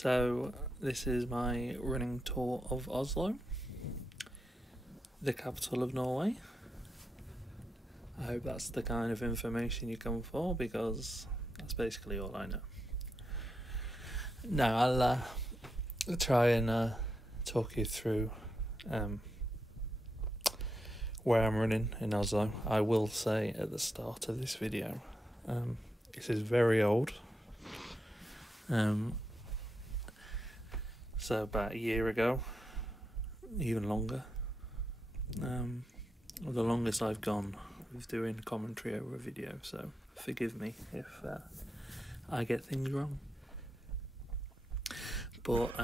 So this is my running tour of Oslo, the capital of Norway. I hope that's the kind of information you come for, because that's basically all I know. Now I'll try and talk you through where I'm running in Oslo. I will say at the start of this video, this is very old. So about a year ago, even longer. The longest I've gone with doing commentary over a video, so forgive me if I get things wrong. But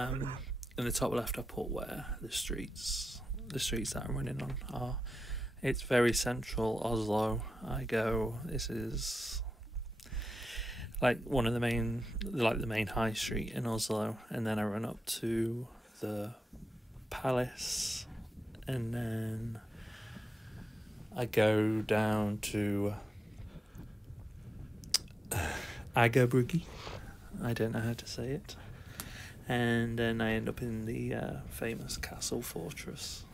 in the top left I put where the streets that I'm running on are. It's very central Oslo. This is like one of the main high street in Oslo, and then I run up to the Palace, and then I go down to Aker Brygge. I don't know how to say it. And then I end up in the famous castle fortress.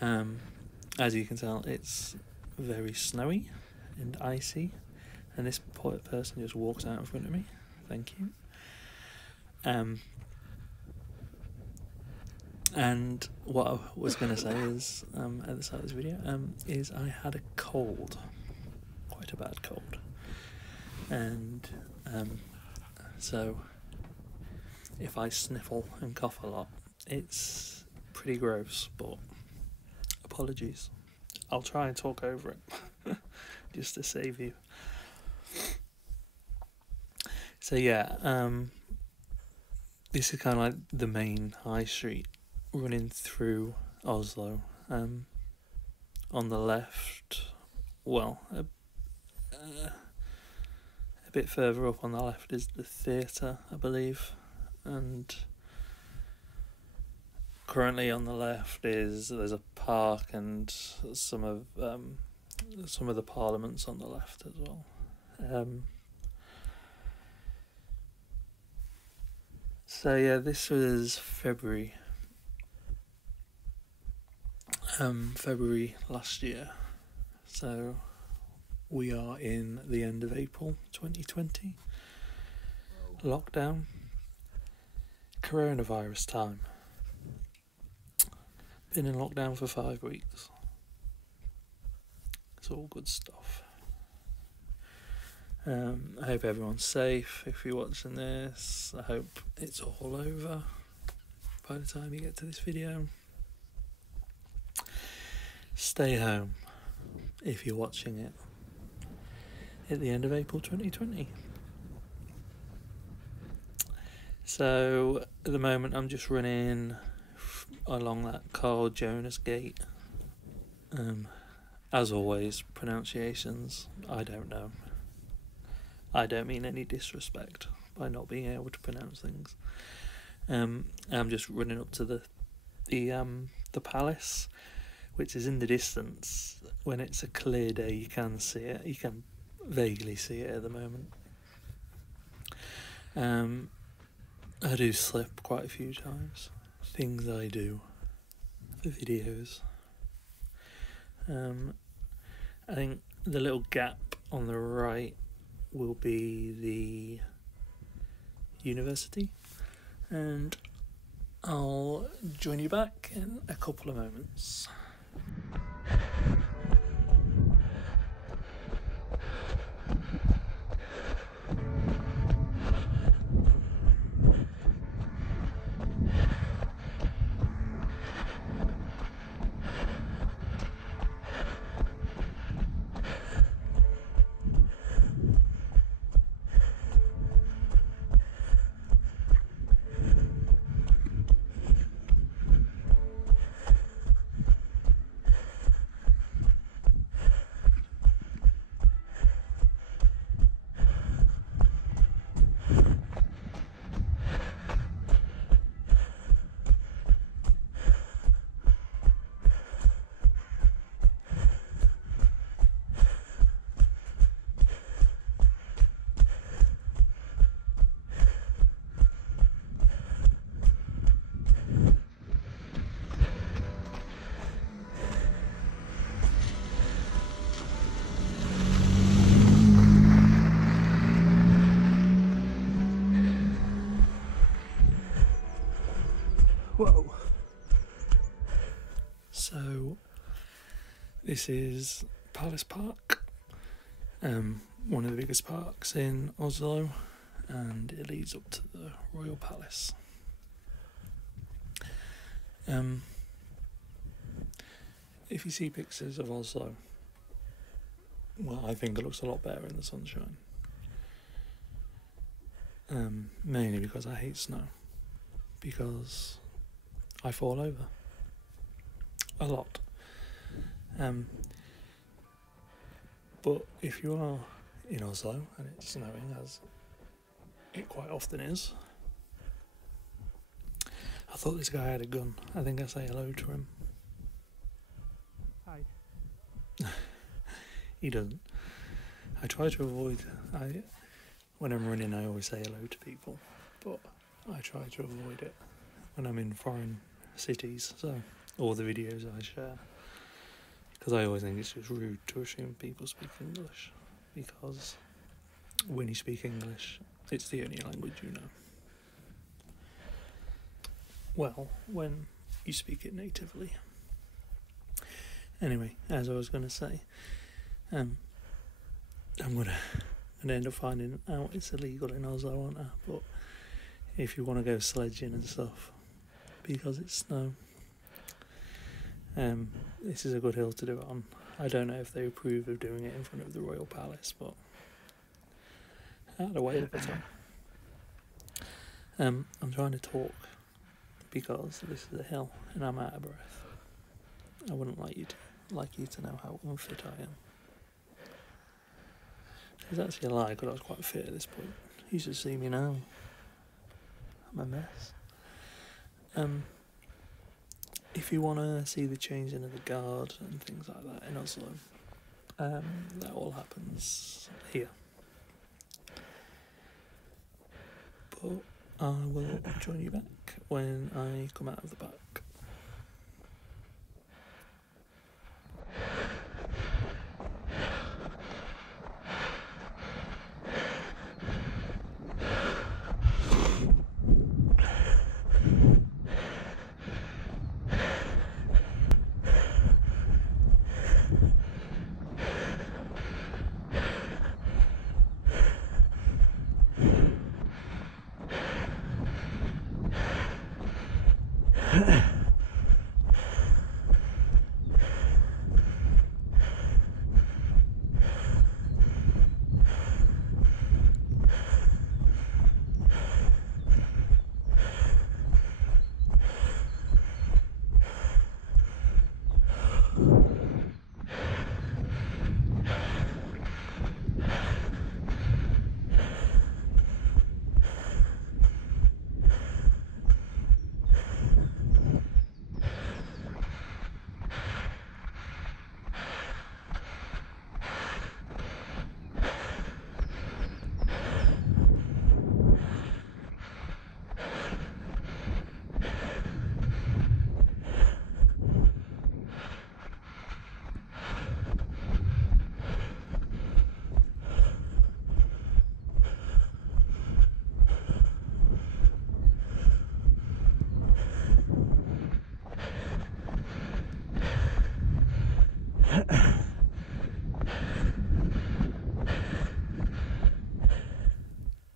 As you can tell, it's very snowy and icy, and this person just walks out in front of me. Thank you. And what I was going to say is, at the start of this video, is I had a cold, quite a bad cold, and so if I sniffle and cough a lot, it's pretty gross, but apologies. I'll try and talk over it, just to save you. So yeah, this is kind of like the main high street running through Oslo. On the left, well, a bit further up on the left is the theatre, I believe, and currently on the left there's a park and some of the parliaments on the left as well. So yeah, this was February last year, so we are in the end of April 2020. Lockdown, coronavirus time. Been in lockdown for 5 weeks. It's all good stuff. I hope everyone's safe if you're watching this. I hope it's all over by the time you get to this video. Stay home if you're watching it at the end of April 2020. So at the moment I'm just running along that Karl Jonas gate. As always, pronunciations, I don't know. I don't mean any disrespect by not being able to pronounce things. I'm just running up to the palace, which is in the distance. When it's a clear day, you can see it. You can vaguely see it at the moment. I do slip quite a few times. Things I do for videos. I think the little gap on the right will be the university, and I'll join you back in a couple of moments. Whoa. So, this is Palace Park, one of the biggest parks in Oslo, and it leads up to the Royal Palace. If you see pictures of Oslo, well, I think it looks a lot better in the sunshine. Mainly because I hate snow, because I fall over a lot. But if you are in Oslo and it's snowing, as it quite often is, I thought this guy had a gun. I think I say hello to him. Hi. He doesn't. I try to avoid. When I'm running, I always say hello to people, but I try to avoid it when I'm in foreign cities. So, or the videos I share, because I always think it's just rude to assume people speak English, because when you speak English, it's the only language you know. Well, when you speak it natively. Anyway, as I was going to say, I'm gonna end up finding out it's illegal in Oslo, aren't I? But if you want to go sledging and stuff, because it's snow, this is a good hill to do it on. I don't know if they approve of doing it in front of the Royal Palace, but I had a whale of a time. I'm trying to talk because this is a hill and I'm out of breath. I wouldn't like you to know how unfit I am. It's actually a lie, because I was quite fit at this point. You should see me now. I'm a mess. If you want to see the changing of the guard and things like that in Oslo, that all happens here. But I will join you back when I come out of the park.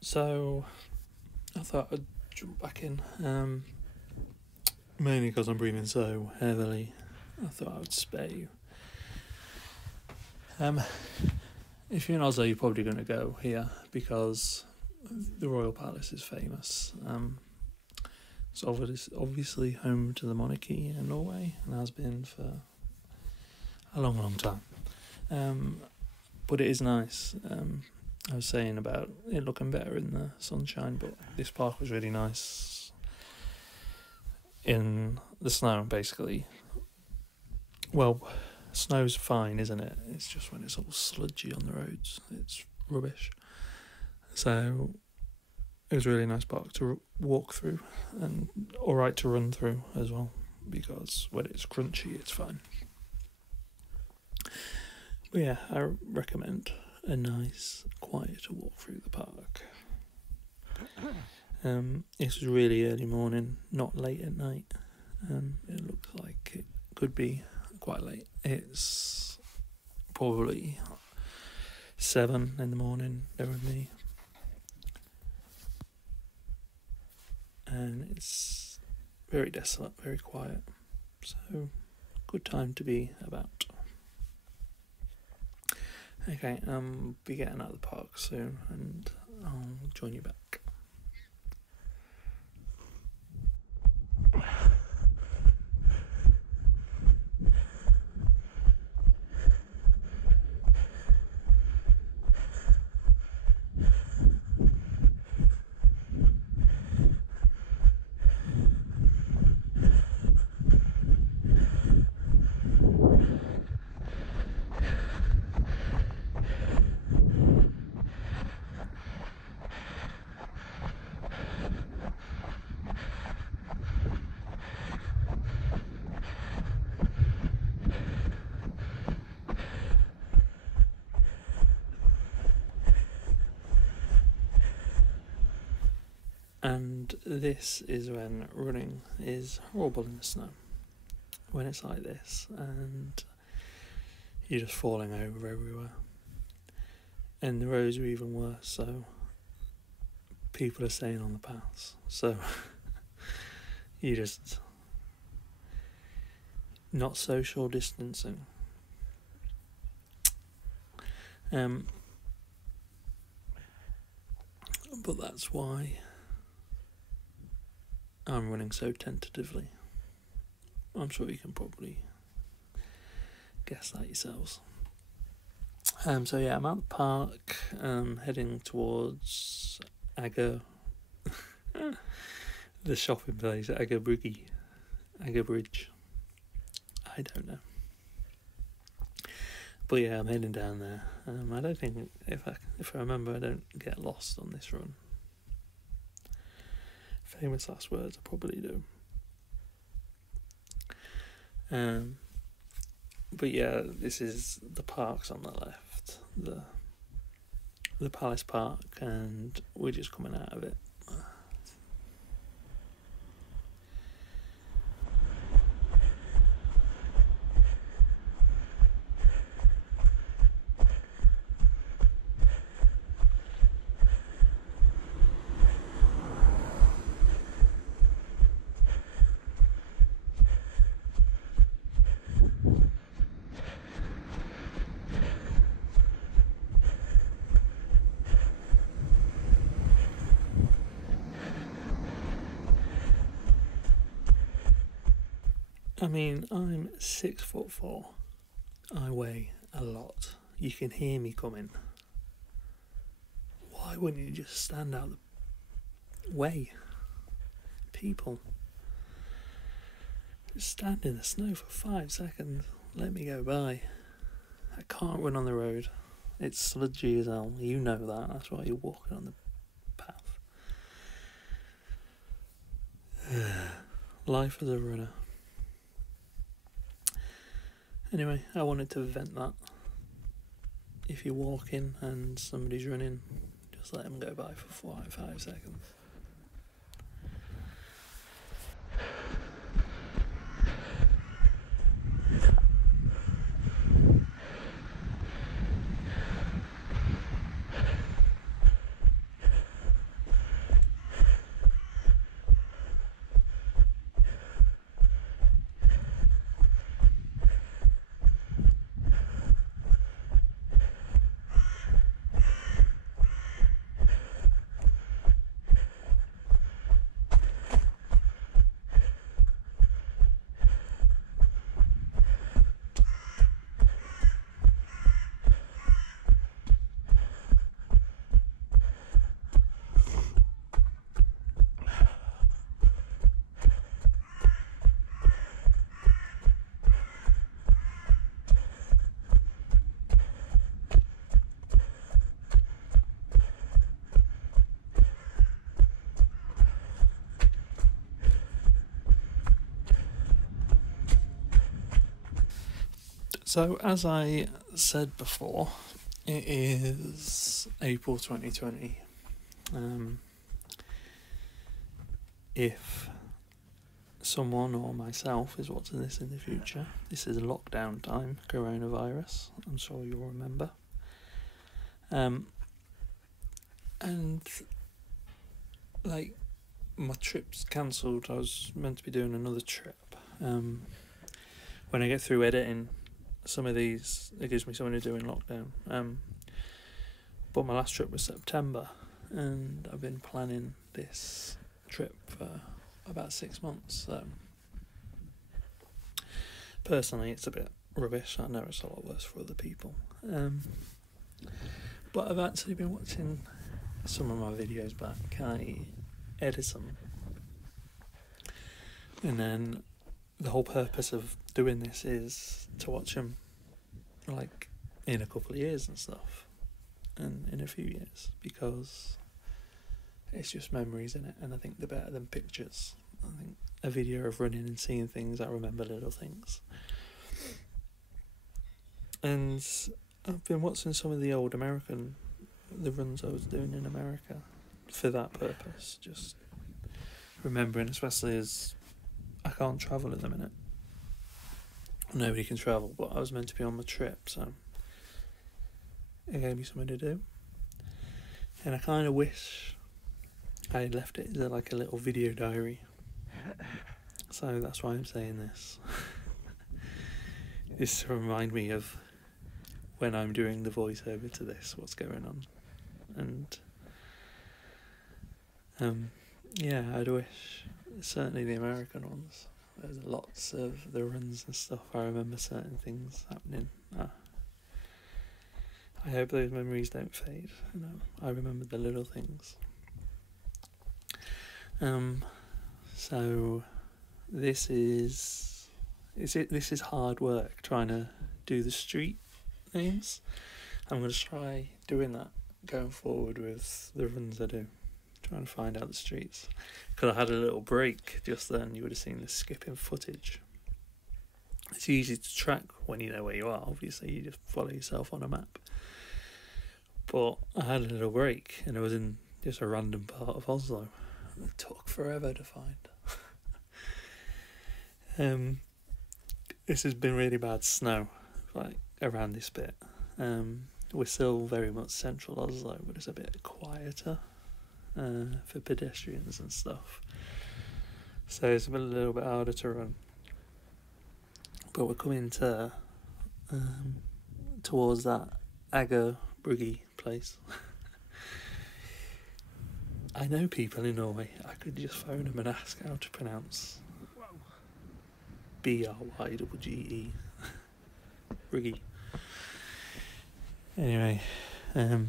So, I thought I'd jump back in, mainly because I'm breathing so heavily. I thought I would spare you. If you're in Oslo, you're probably going to go here, because the Royal Palace is famous. It's obviously home to the monarchy in Norway, and has been for a long, long time. But it is nice. I was saying about it looking better in the sunshine, but this park was really nice in the snow, basically. Well, snow's fine, isn't it? It's just when it's all sludgy on the roads, it's rubbish. So it was a really nice park to walk through, and alright to run through as well, because when it's crunchy, it's fine. But yeah, I recommend a nice, quiet walk through the park. It's really early morning, not late at night. It looks like it could be quite late. It's probably 7 in the morning there with me. And it's very desolate, very quiet. So, good time to be about. Okay, be getting out of the park soon, and I'll join you back. And this is when running is horrible in the snow. When it's like this and you're just falling over everywhere. And the roads are even worse, so people are staying on the paths. So you just not social distancing. But that's why I'm running so tentatively. I'm sure you can probably guess that yourselves. So yeah, I'm at the park, heading towards Aker, the shopping place, Aker Brygge, Aker Bridge. I don't know. But yeah, I'm heading down there. I don't think, if I remember, I don't get lost on this run. Famous last words, I probably do. But yeah, this is the parks on the left, the Palace Park, and we're just coming out of it. I mean, I'm 6'4". I weigh a lot. You can hear me coming. Why wouldn't you just stand out the way? People. Just stand in the snow for 5 seconds. Let me go by. I can't run on the road. It's sludgy as hell. You know that. That's why you're walking on the path. Life as a runner. Anyway, I wanted to vent that. If you're walking and somebody's running, just let them go by for 5 seconds. So, as I said before, it is April 2020. if someone or myself is watching this in the future, this is lockdown time, coronavirus, I'm sure you'll remember. And like, my trip's cancelled. I was meant to be doing another trip. When I get through editing some of these, it gives me something to do in lockdown. But my last trip was September, and I've been planning this trip for about 6 months. Personally, it's a bit rubbish. I know it's a lot worse for other people. But I've actually been watching some of my videos back. I edit them, and then the whole purpose of doing this is to watch them like in a couple of years and stuff, and in a few years, because it's just memories in it, and I think they're better than pictures. I think a video of running and seeing things, I remember little things. And I've been watching some of the old the runs I was doing in America for that purpose, just remembering, especially as I can't travel at the minute. Nobody can travel, but I was meant to be on my trip, so it gave me something to do. And I kind of wish I had left it as like a little video diary. So that's why I'm saying this. It's to remind me of when I'm doing the voiceover to this, what's going on. And yeah, I'd wish, certainly the American ones, there's lots of the runs and stuff. I remember certain things happening. I hope those memories don't fade. I remember the little things. So this is hard work, trying to do the street names. I'm going to try doing that going forward with the runs I do, trying to find out the streets, because I had a little break just then. You would have seen the skipping footage. It's easy to track when you know where you are. Obviously, you just follow yourself on a map. But I had a little break, and it was in just a random part of Oslo. It took forever to find. This has been really bad snow, like around this bit. We're still very much central Oslo, but it's a bit quieter for pedestrians and stuff. So it's been a little bit harder to run. But we're coming to towards that Aker Brygge place. I know people in Norway. I could just phone them and ask how to pronounce Brygge. Brygge. Anyway, there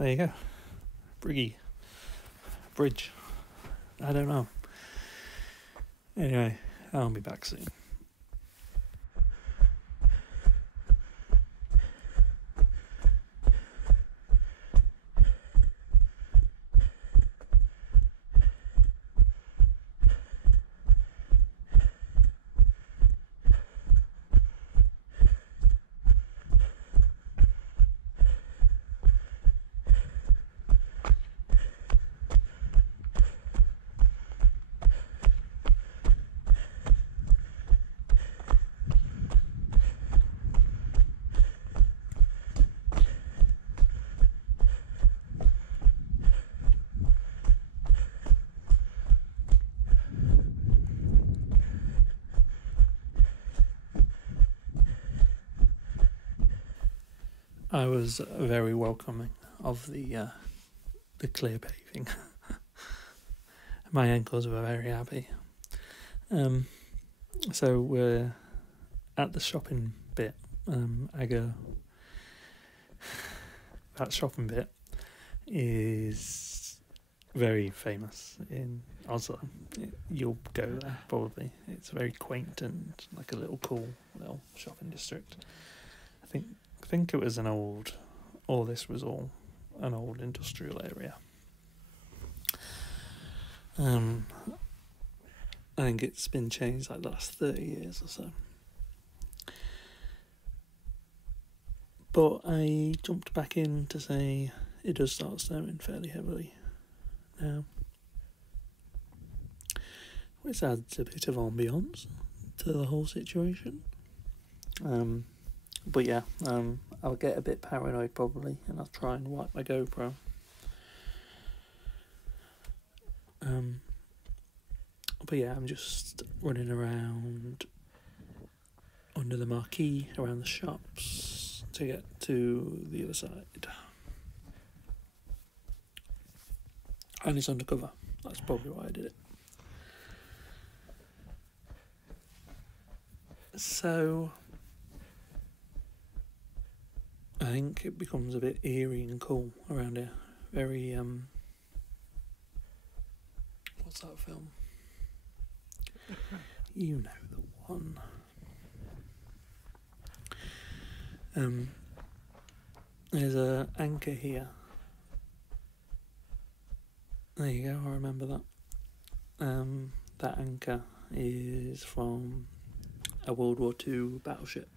you go. Brygge. Bridge. I don't know. Anyway, I'll be back soon. I was very welcoming of the clear paving. My ankles were very happy. So we're at the shopping bit. That shopping bit is very famous in Oslo. You'll go there probably. It's very quaint and like a little cool little shopping district. I think it was this was all an old industrial area. I think it's been changed like the last 30 years or so. But I jumped back in to say it does start snowing fairly heavily now. which adds a bit of ambience to the whole situation. But yeah, I'll get a bit paranoid probably, and I'll try and wipe my GoPro. But yeah, I'm just running around under the marquee, around the shops, to get to the other side. And it's undercover. That's probably why I did it. So I think it becomes a bit eerie and cool around here. Very, what's that film? You know the one. There's a anchor here. There you go, I remember that. That anchor is from a World War II battleship.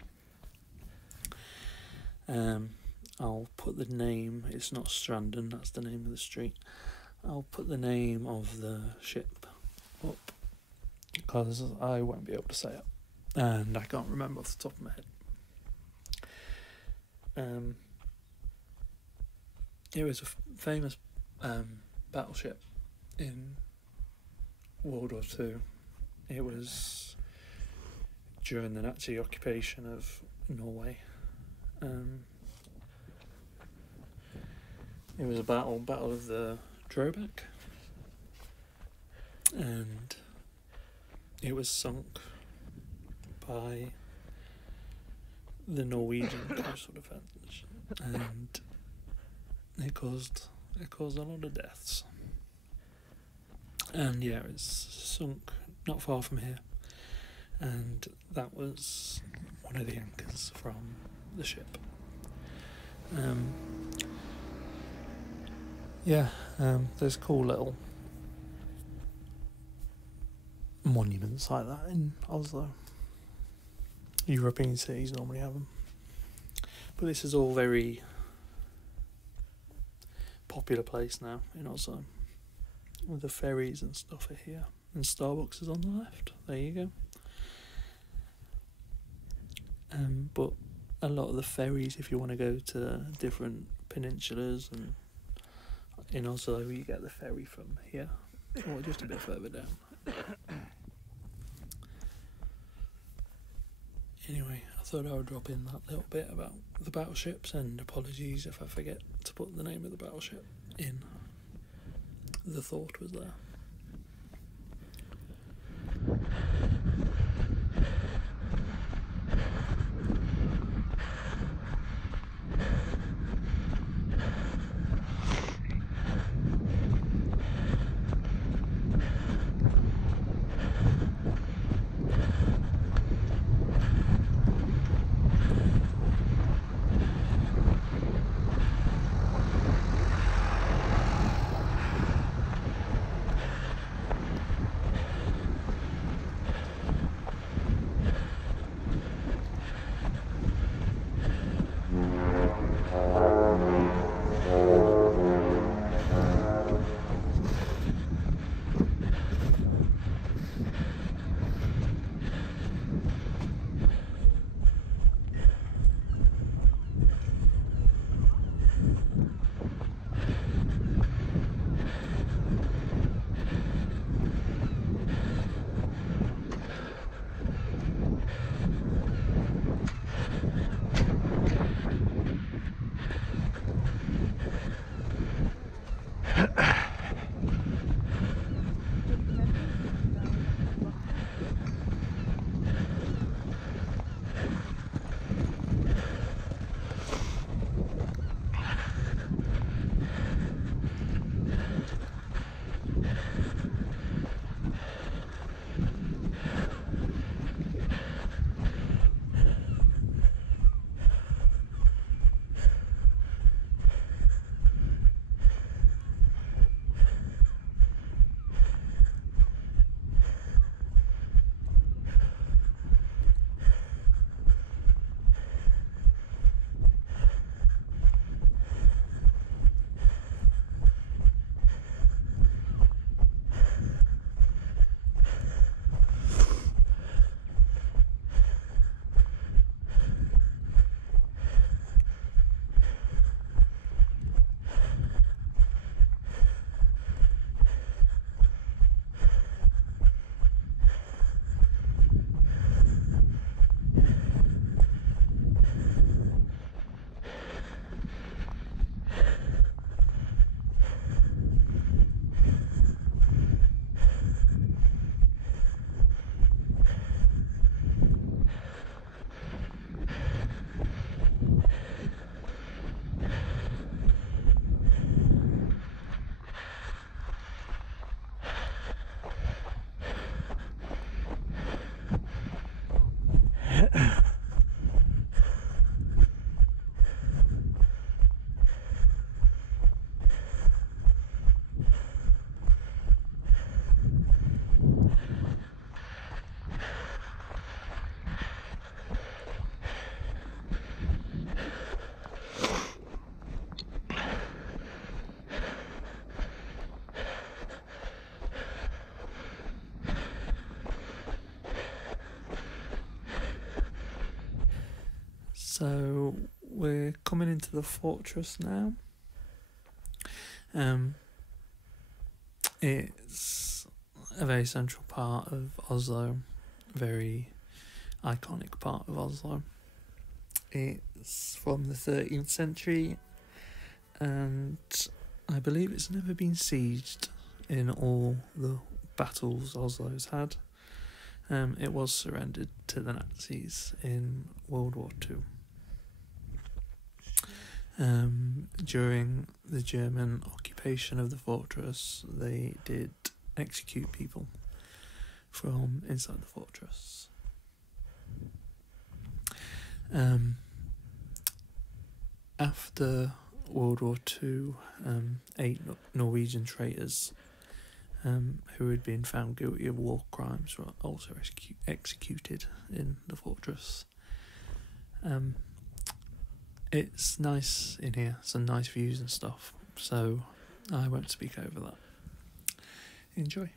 I'll put the name, it's not Strandon, that's the name of the street. I'll put the name of the ship up, because I won't be able to say it, and I can't remember off the top of my head. It was a famous battleship in World War II. It was during the Nazi occupation of Norway. It was a battle of the Drøbak, and it was sunk by the Norwegian coastal defence, and it caused a lot of deaths. And yeah, it's sunk not far from here, and that was one of the anchors from the ship. There's cool little monuments like that in Oslo. European cities normally have them, but this is all very popular place now in Oslo. With the ferries and stuff are here, and Starbucks is on the left. There you go. But a lot of the ferries, if you want to go to different peninsulas, and in Oslo you get the ferry from here, or just a bit further down. Anyway, I thought I would drop in that little bit about the battleships, and apologies if I forget to put the name of the battleship in. The thought was there. So we're coming into the fortress now. It's a very central part of Oslo, very iconic part of Oslo. It's from the 13th century, and I believe it's never been sieged in all the battles Oslo's had. It was surrendered to the Nazis in World War II. During the German occupation of the fortress, they did execute people from inside the fortress. After World War II, 8 Norwegian traitors who had been found guilty of war crimes were also executed in the fortress. It's nice in here, some nice views and stuff, so I won't speak over that. Enjoy.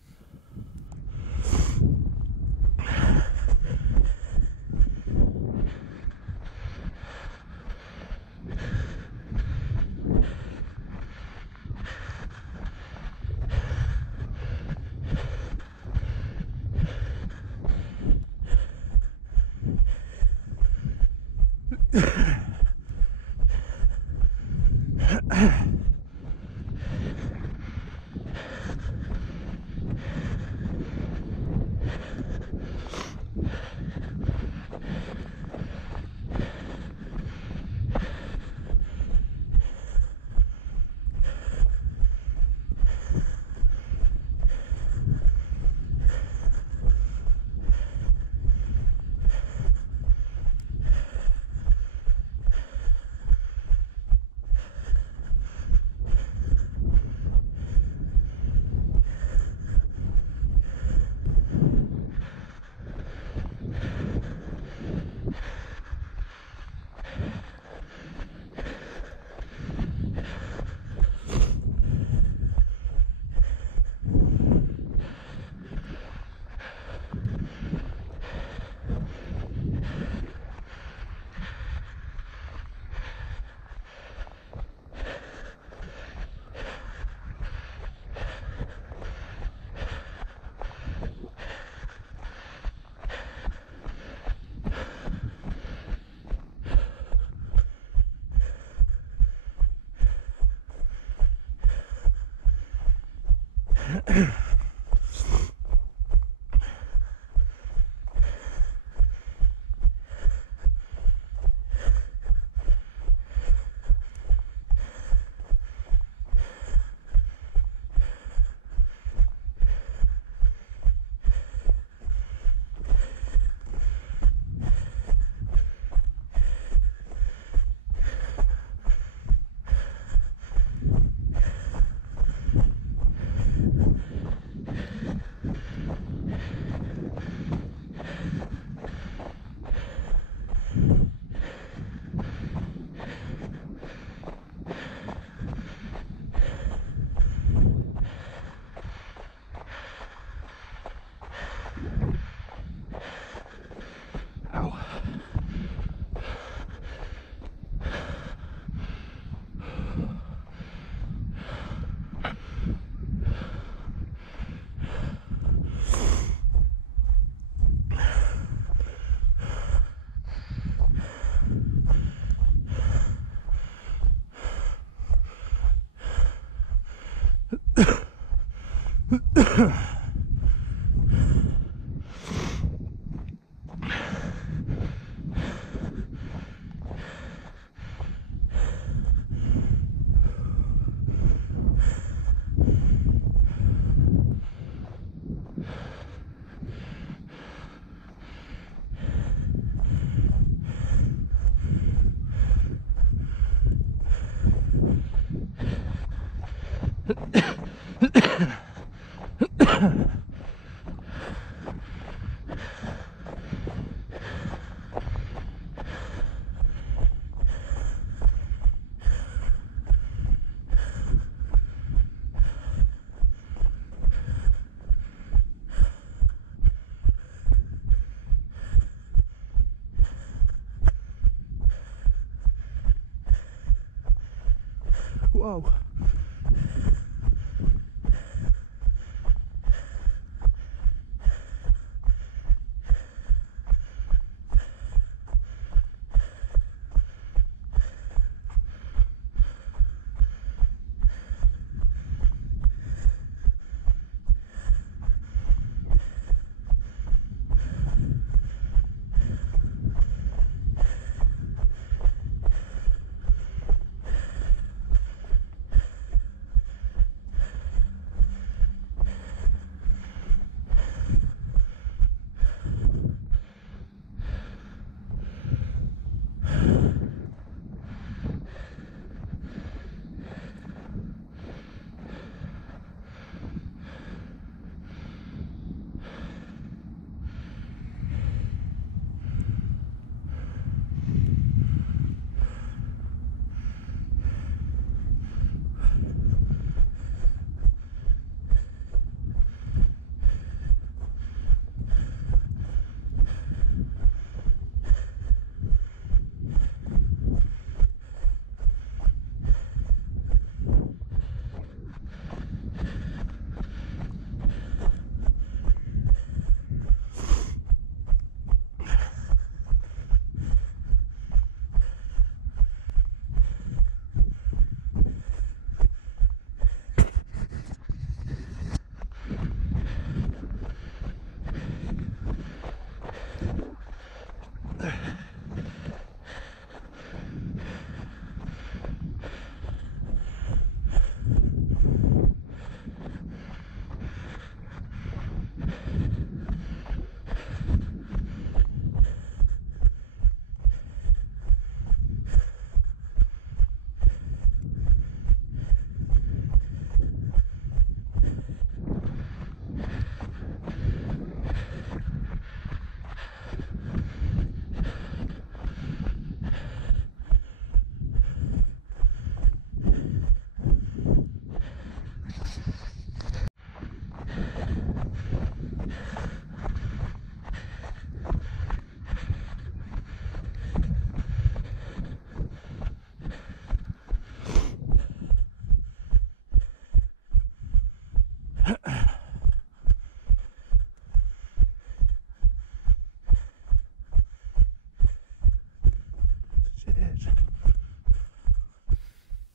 Whoa.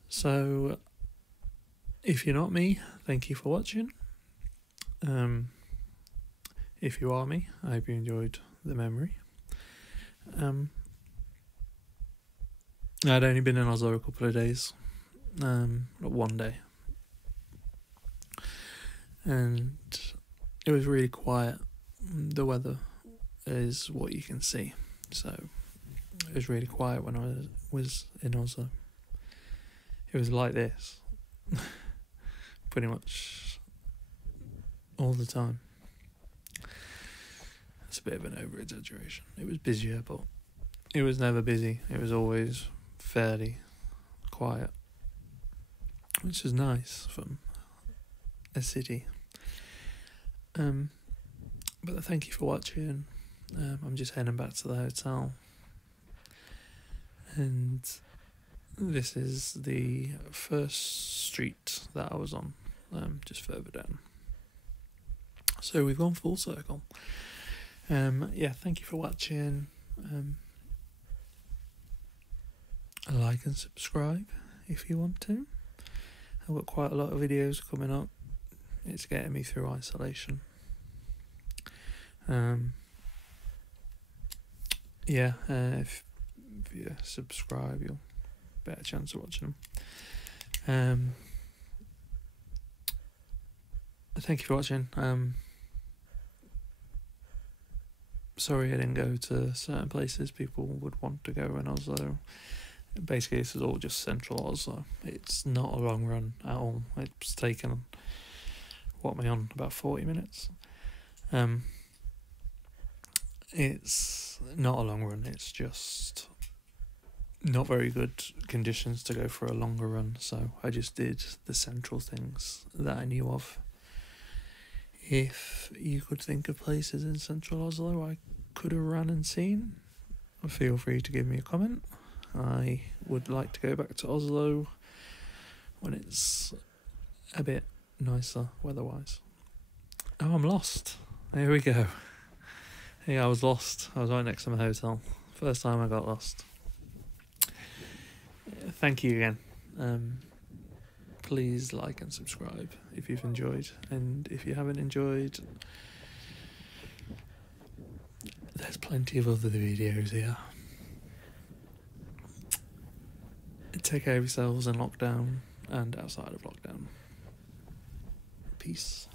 So, if you're not me, thank you for watching. If you are me, I hope you enjoyed the memory. I'd only been in Oslo a couple of days, one day, and it was really quiet. The weather is what you can see, so it was really quiet when I was in Oslo. It was like this, pretty much all the time. It's a bit of an over-exaggeration. It was busier, but it was never busy. It was always fairly quiet, which is nice from a city. But thank you for watching. I'm just heading back to the hotel, and this is the first street that I was on, just further down. So we've gone full circle. Yeah, thank you for watching. Like and subscribe if you want to. I've got quite a lot of videos coming up. It's getting me through isolation. Yeah, if you subscribe, you'll better chance of watching them. Thank you for watching. Sorry I didn't go to certain places people would want to go in Oslo. Basically, this is all just central Oslo. It's not a long run at all. It's taken, what am I on, about 40 minutes. It's not a long run, it's just not very good conditions to go for a longer run, so I just did the central things that I knew of. If you could think of places in central Oslo I could have run and seen, feel free to give me a comment. I would like to go back to Oslo when it's a bit nicer weather-wise. Oh, I'm lost. Here we go. Yeah, I was lost. I was right next to my hotel. First time I got lost. Thank you again. Please like and subscribe if you've enjoyed. And if you haven't enjoyed, there's plenty of other videos here. Take care of yourselves in lockdown and outside of lockdown. Peace.